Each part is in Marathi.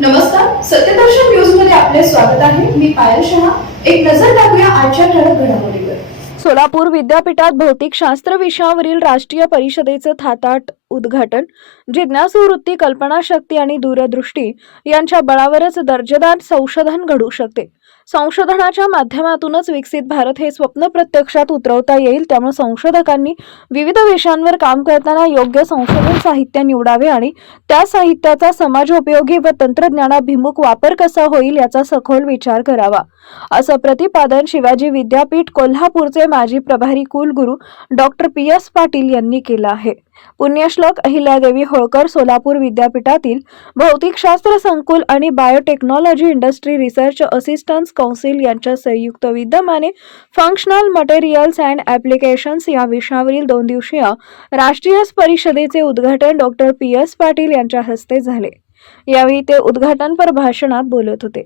नमस्कार, सत्यदर्शन न्यूज मध्ये आपले स्वागत आहे. मी पायल शहा. एक नजर टाकूया आजच्या ठळक घडामोडीवर. सोलापूर विद्यापीठात भौतिकशास्त्र विषयावरील राष्ट्रीय परिषदेचे थाटाट उद्घाटन. जिज्ञासू वृत्ती, कल्पनाशक्ती आणि दूरदृष्टी यांच्या बळावरच दर्जेदार संशोधन घडू शकते. संशोधनाच्या माध्यमातूनच विकसित भारत हे स्वप्न प्रत्यक्षात उतरवता येईल. त्यामुळे संशोधकांनी विविध विषयांवर काम करताना योग्य संशोधन साहित्य निवडावे आणि त्या साहित्याचा समाजोपयोगी व तंत्रज्ञानाभिमुख वापर कसा होईल याचा सखोल विचार करावा, असं प्रतिपादन शिवाजी विद्यापीठ कोल्हापूरचे माजी प्रभारी कुलगुरू डॉक्टर PS पाटील यांनी केलं आहे. पुण्यश्लोक अहिल्यादेवी होळकर सोलापूर विद्यापीठातील भौतिकशास्त्र संकुल आणि biotechnology industry research assistance council यांच्या संयुक्त विद्यमाने फंक्शनल मटेरियल्स अँड ॲप्लिकेशन्स या विषयावरील 2 दिवसीय राष्ट्रीय परिषदेचे उद्घाटन डॉक्टर PS पाटील यांच्या हस्ते झाले. यावेळी ते उद्घाटनपर भाषणात बोलत होते.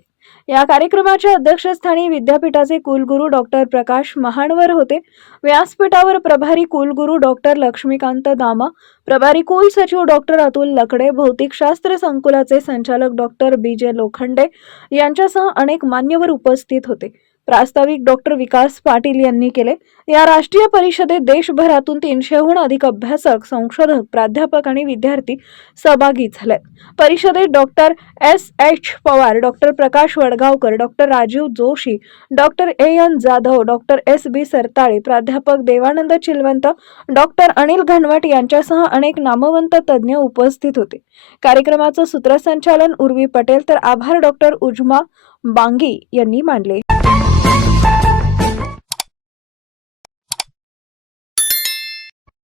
या कार्यक्रमाच्या अध्यक्षस्थानी विद्यापीठाचे कुलगुरू डॉक्टर प्रकाश महानवर होते. व्यासपीठावर प्रभारी कुलगुरू डॉक्टर लक्ष्मीकांत दामा, प्रभारी कुलसचिव डॉक्टर अतुल लकडे, भौतिकशास्त्र संकुलाचे संचालक डॉक्टर BJ लोखंडे यांच्यासह अनेक मान्यवर उपस्थित होते. प्रास्ताविक डॉक्टर विकास पाटील यांनी केले. या राष्ट्रीय परिषदेत देशभरातून 300हून अधिक अभ्यासक, संशोधक, प्राध्यापक आणि विद्यार्थी सहभागी झाले. परिषदेत doctor SH Pawar, doctor Prakash Wadgaonkar, doctor Rajiv Joshi, doctor AN Jadhav, doctor SB Sartale, प्राध्यापक देवानंद चिलवंत, डॉक्टर अनिल घनवट यांच्यासह अनेक नामवंत तज्ज्ञ उपस्थित होते. कार्यक्रमाचं सूत्रसंचालन उर्वी पटेल तर आभार डॉक्टर उजमा बांगी यांनी मानले.